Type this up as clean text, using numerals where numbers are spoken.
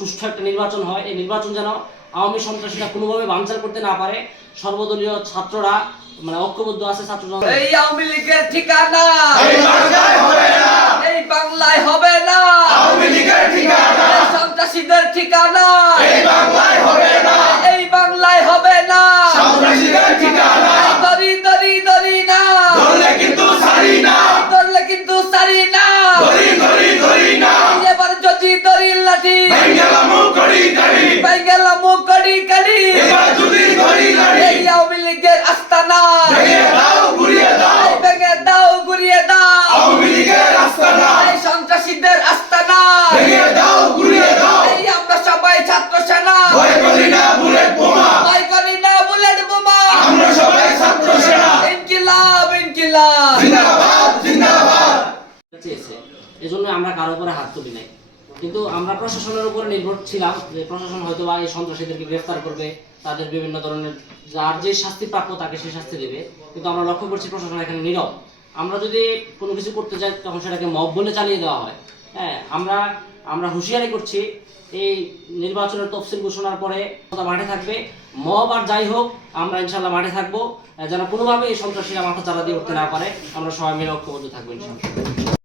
সুষ্ঠু একটা নির্বাচন হয়। এই নির্বাচন যেন আওয়ামী সন্ত্রাসীরা কোনোভাবে বানচাল করতে না পারে। সর্বদলীয় ছাত্ররা মানে ঐক্যবদ্ধ আছে। ছাত্র এই আওয়ামী লীগের ঠিকানা এই বাংলায় হবে না, এই বাংলায় হবে না, আওয়ামী লীগের ঠিকানা এই সন্ত্রাসীদের ঠিকানা এই বাংলায় হবে না, এই বাংলায় হবে না, সন্ত্রাসীদের ঠিকানা দরি দরি দরি না, ধরলে কিন্তু ছাড়ি না, ধরলে কিন্তু সারি না, ধরি ধরি ধরি না, এবার যদি দড়ির লাঠি বেঙ্গলা মুখ করি করি, বেঙ্গলা মুখ করি করি, এবার যদি ধরি ধরি, এই আওয়ামী লীগের আস্তানা ভেঙে দাও ঘুরিয়ে দাও, এই ভেঙে দাও গুড়িয়ে দাও, আওয়ামী লীগের আস্তানা এই সন্ত্রাসীদের আস্তানা ভেঙে দাও ঘুরিয়ে দাও, এই আমরা সবাই ছাত্র সেনা ভয় করি না বুলেট বোমা, ভয় করি না বুলেট বোমা, আমরা সবাই ছাত্র সেনা, ইনকিলাব ইনকিলাব জিন্দাবাদ জিন্দাবাদ। চেয়েছে, এজন্য আমরা কারো উপরে হাত তুলি নাই। কিন্তু আমরা প্রশাসনের উপরে নির্ভর ছিলাম যে প্রশাসন হয়তো বা এই সন্ত্রাসীদেরকে গ্রেফতার করবে, তাদের বিভিন্ন ধরনের যার যে শাস্তি প্রাপ্য তাকে সে শাস্তি দেবে। কিন্তু আমরা লক্ষ্য করছি প্রশাসন এখানে নীরব। আমরা যদি কোনো কিছু করতে যাই তখন সেটাকে মব বলে চালিয়ে দেওয়া হয়। হ্যাঁ, আমরা হুঁশিয়ারি করছি এই নির্বাচনের তফসিল ঘোষণার পরে মাঠে থাকবে। মব আর যাই হোক, আমরা ইনশাল্লাহ মাঠে থাকবো, যেন কোনোভাবে এই সন্ত্রাসীরা মাথা চারা দিয়ে উঠতে না পারে। আমরা সবাই মিলে ঐক্যবদ্ধ থাকবো ইনশাল্লাহ।